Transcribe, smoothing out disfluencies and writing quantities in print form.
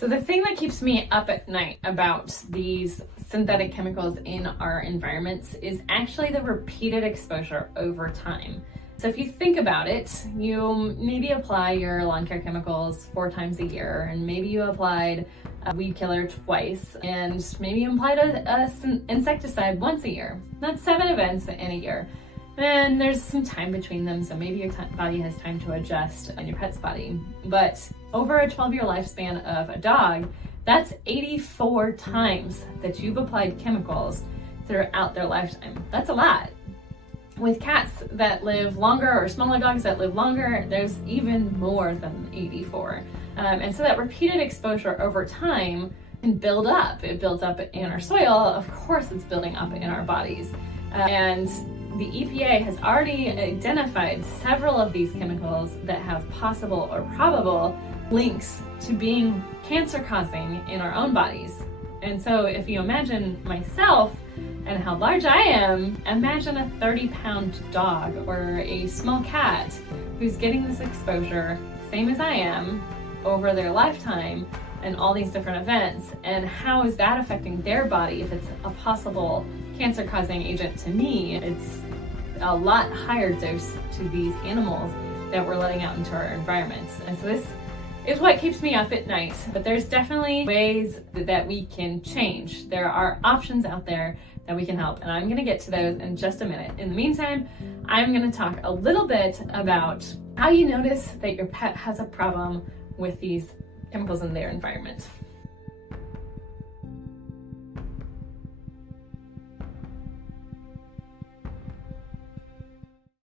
So the thing that keeps me up at night about these synthetic chemicals in our environments is actually the repeated exposure over time. So if you think about it, you maybe apply your lawn care chemicals 4 times a year, and maybe you applied a weed killer twice, and maybe you applied an insecticide once a year. That's 7 events in a year. And there's some time between them, so maybe your body has time to adjust and your pet's body. But over a 12-year lifespan of a dog, that's 84 times that you've applied chemicals throughout their lifetime. That's a lot. With cats that live longer, or smaller dogs that live longer, there's even more than 84. And so that repeated exposure over time can build up. It builds up in our soil. Of course, it's building up in our bodies. And the EPA has already identified several of these chemicals that have possible or probable links to being cancer-causing in our own bodies. And so if you imagine myself and how large I am, imagine a 30-pound dog or a small cat who's getting this exposure, same as I am, over their lifetime and all these different events. And how is that affecting their body if it's a possible cancer-causing agent to me? It's a lot higher dose to these animals that we're letting out into our environments. And so this is what keeps me up at night. But there's definitely ways that we can change. There are options out there that we can help, and I'm gonna get to those in just a minute. In the meantime, I'm gonna talk a little bit about how you notice that your pet has a problem with these chemicals in their environment.